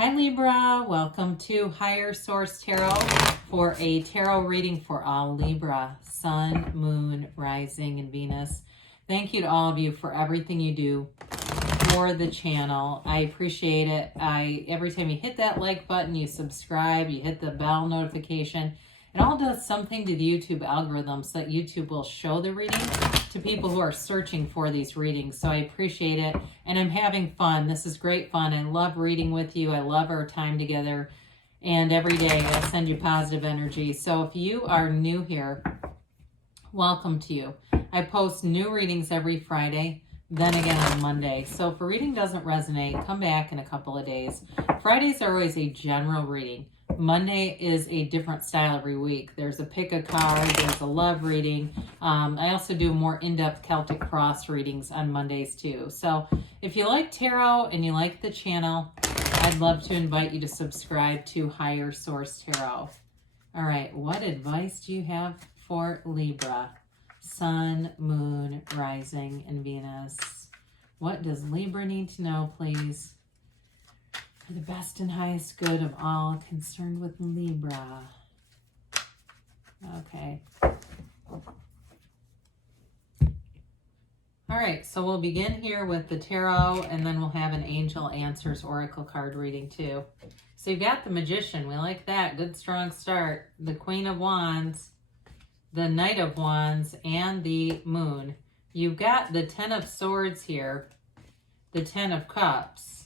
Hi Libra, welcome to Higher Source Tarot for a tarot reading for all Libra, Sun, Moon, Rising, and Venus. Thank you to all of you for everything you do for the channel. I appreciate it. Every time you hit that like button, you subscribe, you hit the bell notification, it all does something to the YouTube algorithm so that YouTube will show the reading to people who are searching for these readings. So I appreciate it, and I'm having fun. This is great fun. I love reading with you. I love our time together, and every day I send you positive energy. So if you are new here, welcome to you. I post new readings every Friday, then again on Monday. So if a reading doesn't resonate, come back in a couple of days. Fridays are always a general reading. Monday is a different style every week. There's a pick a card, there's a love reading. I also do more in-depth Celtic cross readings on Mondays too. So if you like tarot and you like the channel, I'd love to invite you to subscribe to Higher Source Tarot. All right, what advice do you have for Libra? Sun, Moon, Rising, and Venus. What does Libra need to know, please? For the best and highest good of all concerned with Libra. Okay. All right, so we'll begin here with the tarot, and then we'll have an Angel Answers Oracle card reading too. So you've got the Magician. We like that. Good, strong start. The Queen of Wands, the Knight of Wands, and the Moon. You've got the Ten of Swords here, the Ten of Cups,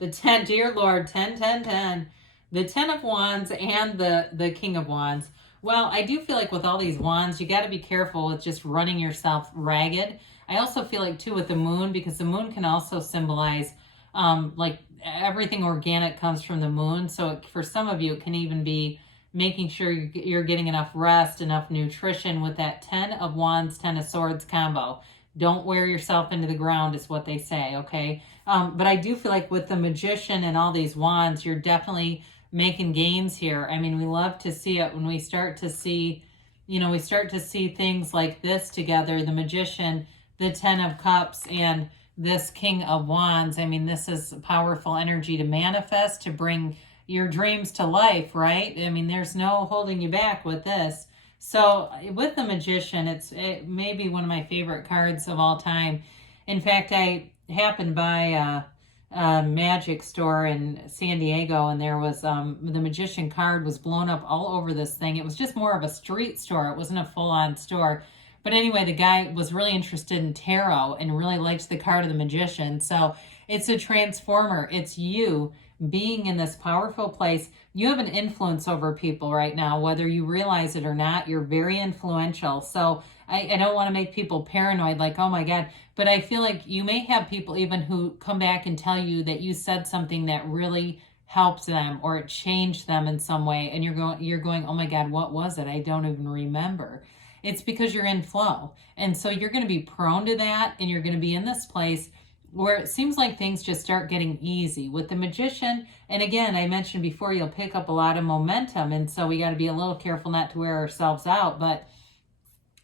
the 10, dear Lord, 10, 10, 10, the 10 of Wands, and the King of Wands. Well, I do feel like with all these wands, you got to be careful with just running yourself ragged. I also feel like, too, with the Moon, because the Moon can also symbolize, like, everything organic comes from the Moon. So for some of you, it can even be making sure you're getting enough rest, enough nutrition with that 10 of Wands, 10 of Swords combo. Don't wear yourself into the ground is what they say, okay? But I do feel like with the Magician and all these wands, you're definitely making gains here. I mean, we love to see it when we start to see, we start to see things like this together. The Magician, the 10 of Cups, and this King of Wands. I mean, this is powerful energy to manifest, to bring your dreams to life, right? I mean, there's no holding you back with this. So with the Magician, it may be one of my favorite cards of all time. In fact, I happened by a magic store in San Diego, and there was the Magician card was blown up all over this thing. It was just more of a street store. It wasn't a full-on store. But anyway, the guy was really interested in tarot and really liked the card of the Magician. So it's a transformer. It's you being in this powerful place. You have an influence over people right now, whether you realize it or not. You're very influential. So I don't want to make people paranoid, like, oh my God, but I feel like you may have people even who come back and tell you that you said something that really helped them or it changed them in some way, and you're going, oh my God, what was it? I don't even remember. It's because you're in flow. And so you're going to be prone to that, and you're going to be in this place where it seems like things just start getting easy. With the Magician, and again, I mentioned before, you'll pick up a lot of momentum, and so we got to be a little careful not to wear ourselves out. But,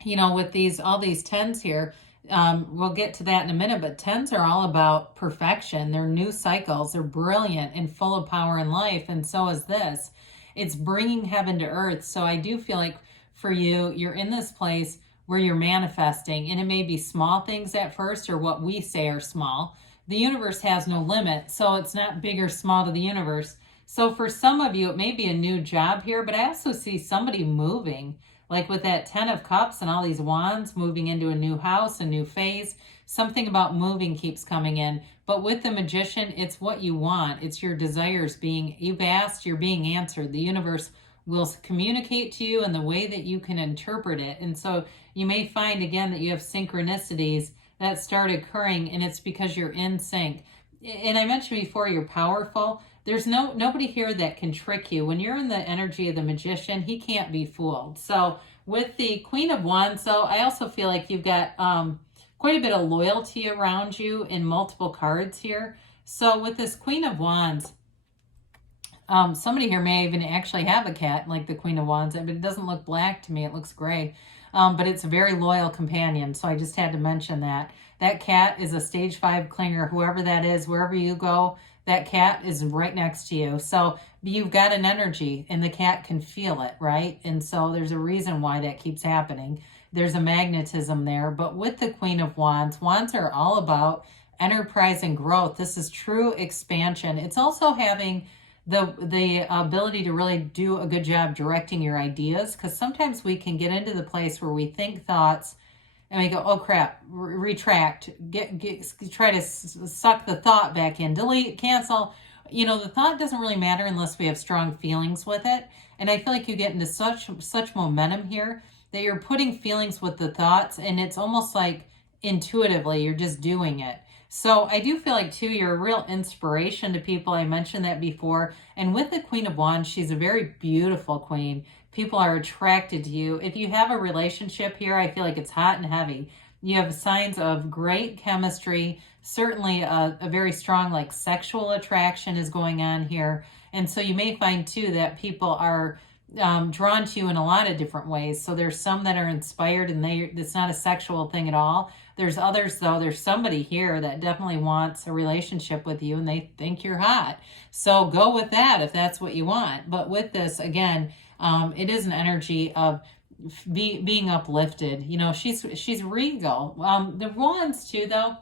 with all these tens here, we'll get to that in a minute, but tens are all about perfection. They're new cycles. They're brilliant and full of power and life, and so is this. It's bringing heaven to earth. So I do feel like for you, you're in this place where you're manifesting, and it may be small things at first, or what we say are small. The universe has no limit, so it's not big or small to the universe. So for some of you, it may be a new job here, but I also see somebody moving, like with that 10 of Cups and all these wands, moving into a new house, a new phase. Something about moving keeps coming in. But with the Magician, it's what you want. It's your desires you've asked, you're being answered. The universe will communicate to you in the way that you can interpret it. And so you may find again that you have synchronicities that start occurring, and it's because you're in sync. And I mentioned before, you're powerful. There's nobody here that can trick you. When you're in the energy of the Magician, he can't be fooled. So with the Queen of Wands, so I also feel like you've got quite a bit of loyalty around you in multiple cards here. So with this Queen of Wands, somebody here may even actually have a cat like the Queen of Wands, but it doesn't look black to me. It looks gray. But it's a very loyal companion, so I just had to mention that. That cat is a stage 5 clinger, whoever that is, wherever you go, that cat is right next to you. So you've got an energy and the cat can feel it, right? And so there's a reason why that keeps happening. There's a magnetism there. But with the Queen of Wands, wands are all about enterprise and growth. This is true expansion. It's also having the ability to really do a good job directing your ideas, because sometimes we can get into the place where we think thoughts and we go, oh crap, retract, try to suck the thought back in, delete, cancel. You know, the thought doesn't really matter unless we have strong feelings with it. And I feel like you get into such momentum here that you're putting feelings with the thoughts, and it's almost like intuitively you're just doing it. So I do feel like, too, you're a real inspiration to people. I mentioned that before. And with the Queen of Wands, she's a very beautiful queen. People are attracted to you. If you have a relationship here, I feel like it's hot and heavy. You have signs of great chemistry. Certainly a very strong, like, sexual attraction is going on here. And so you may find, too, that people are drawn to you in a lot of different ways. So there's some that are inspired and it's not a sexual thing at all. There's others, though, there's somebody here that definitely wants a relationship with you and they think you're hot. So go with that if that's what you want. But with this, again, it is an energy of being uplifted. You know, she's regal. The wands, too, though,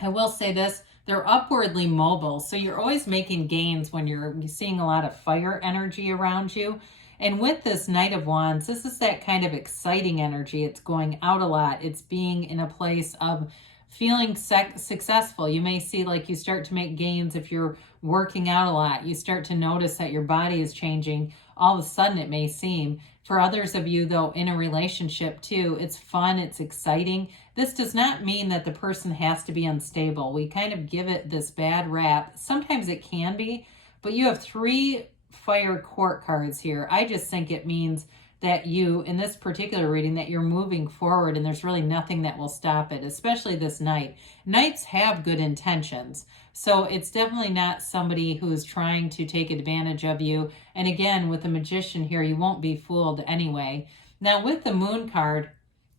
I will say this, they're upwardly mobile. So you're always making gains when you're seeing a lot of fire energy around you. And with this Knight of Wands, this is that kind of exciting energy. It's going out a lot. It's being in a place of feeling successful. You may see like you start to make gains if you're working out a lot. You start to notice that your body is changing. All of a sudden it may seem. For others of you, though, in a relationship too, it's fun, it's exciting. This does not mean that the person has to be unstable. We kind of give it this bad rap. Sometimes it can be, but you have 3 fire court cards here. I just think it means that you, in this particular reading, that you're moving forward and there's really nothing that will stop it, especially this Knight. Knights have good intentions. So it's definitely not somebody who's trying to take advantage of you. And again, with the Magician here, you won't be fooled anyway. Now with the Moon card,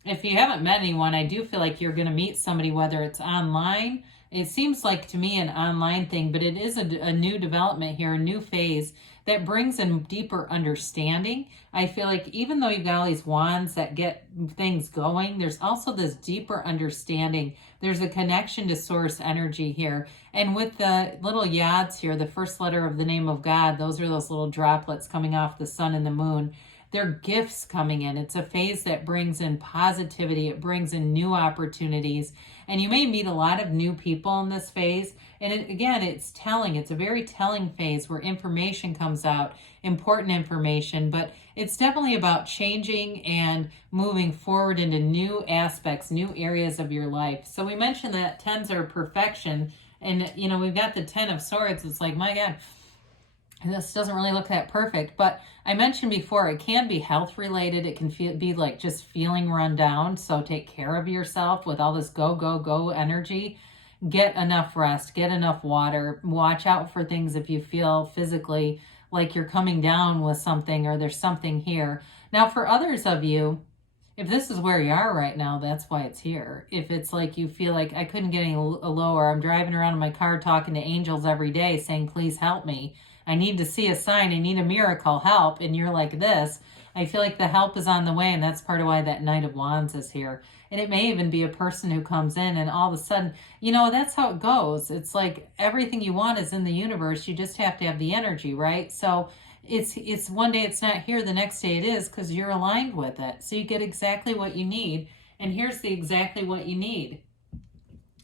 if you haven't met anyone, I do feel like you're going to meet somebody, whether it's online. It seems like to me an online thing, but it is a new development here, a new phase that brings in deeper understanding. I feel like even though you've got all these wands that get things going, there's also this deeper understanding. There's a connection to source energy here. And with the little yads here, the first letter of the name of God, those are those little droplets coming off the sun and the moon. They're gifts coming in. It's a phase that brings in positivity. It brings in new opportunities. And you may meet a lot of new people in this phase. And again, it's telling. It's a very telling phase where information comes out, important information. But it's definitely about changing and moving forward into new aspects, new areas of your life. So we mentioned that 10s are perfection. And, you know, we've got the 10 of Swords. It's like, my God, this doesn't really look that perfect. But I mentioned before, it can be health related. It can be like just feeling run down. So take care of yourself with all this go, go, go energy. Get enough rest, get enough water. Watch out for things if you feel physically like you're coming down with something or there's something here. Now, for others of you, if this is where you are right now, that's why it's here. If it's like you feel like I couldn't get any lower, I'm driving around in my car talking to angels every day saying, please help me. I need to see a sign. I need a miracle, help. And you're like this. I feel like the help is on the way, and that's part of why that Knight of Wands is here. And it may even be a person who comes in and all of a sudden, you know, that's how it goes. It's like everything you want is in the universe. You just have to have the energy, right? So it's one day it's not here, the next day it is, because you're aligned with it. So you get exactly what you need. And here's the exactly what you need.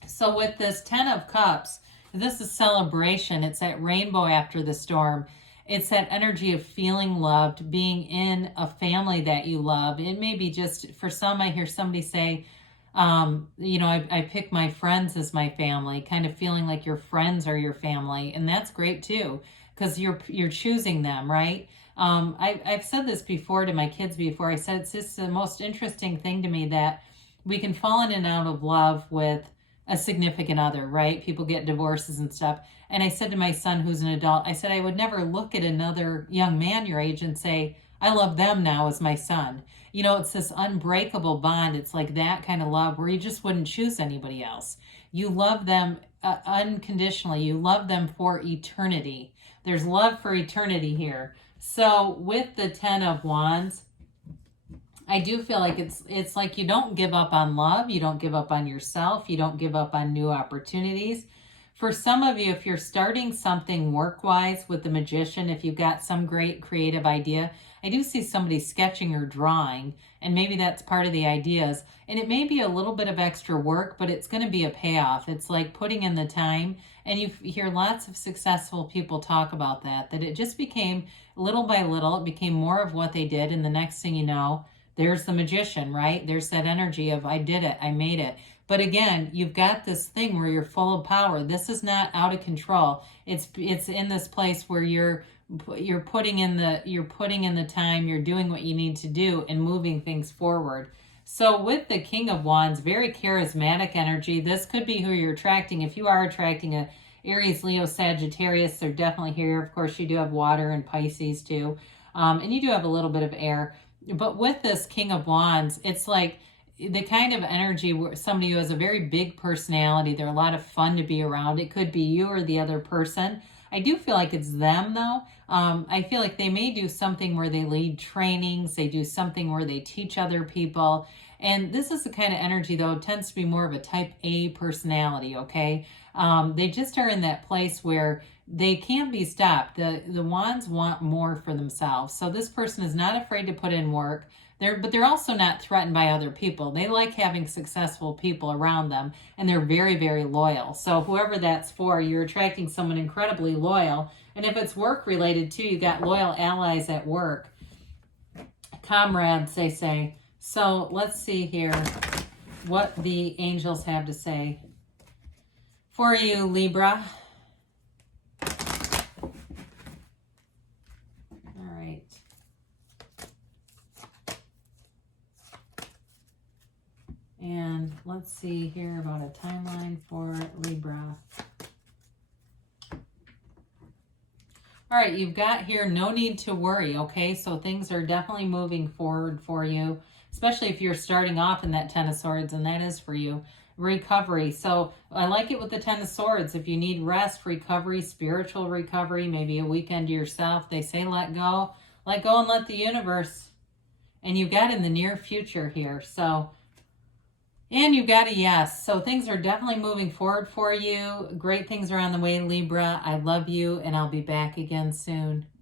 So with this 10 of Cups, this is celebration. It's that rainbow after the storm. It's that energy of feeling loved, being in a family that you love. It may be just, for some, I hear somebody say, you know, I pick my friends as my family, kind of feeling like your friends are your family. And that's great too, because you're choosing them, right? I've said this before to my kids before. I said, it's just the most interesting thing to me that we can fall in and out of love with a significant other, right? People get divorces and stuff. And I said to my son, who's an adult, I said, I would never look at another young man your age and say, I love them now as my son. You know, it's this unbreakable bond. It's like that kind of love where you just wouldn't choose anybody else. You love them unconditionally. You love them for eternity. There's love for eternity here. So with the 10 of Wands, I do feel like it's like you don't give up on love. You don't give up on yourself. You don't give up on new opportunities. For some of you, if you're starting something work-wise with the Magician, if you've got some great creative idea, I do see somebody sketching or drawing, and maybe that's part of the ideas. And it may be a little bit of extra work, but it's going to be a payoff. It's like putting in the time. And you hear lots of successful people talk about that it just became little by little, it became more of what they did. And the next thing you know, there's the Magician, right? There's that energy of, I did it, I made it. But again, you've got this thing where you're full of power. This is not out of control. It's in this place where you're putting in the time, you're doing what you need to do and moving things forward. So with the King of Wands, very charismatic energy. This could be who you're attracting. If you are attracting a Aries, Leo, Sagittarius, they're definitely here. Of course, you do have water and Pisces too. And you do have a little bit of air. But with this King of Wands, it's like the kind of energy where somebody who has a very big personality, they're a lot of fun to be around. It could be you or the other person. I do feel like it's them though. I feel like they may do something where they lead trainings. They do something where they teach other people. And this is the kind of energy though, it tends to be more of a type A personality, okay? They just are in that place where they can't be stopped. The Wands want more for themselves. So this person is not afraid to put in work. But they're also not threatened by other people. They like having successful people around them, and they're very, very loyal. So whoever that's for, you're attracting someone incredibly loyal. And if it's work related too, you got loyal allies at work. Comrades, they say. So let's see here what the angels have to say for you, Libra. And let's see here about a timeline for Libra. All right, you've got here no need to worry, okay? So things are definitely moving forward for you, especially if you're starting off in that 10 of Swords, and that is for you. Recovery. So I like it with the 10 of Swords. If you need rest, recovery, spiritual recovery, maybe a weekend to yourself, they say let go. Let go and let the universe. And you've got in the near future here, so... And you've got a yes. So things are definitely moving forward for you. Great things are on the way, Libra. I love you, and I'll be back again soon.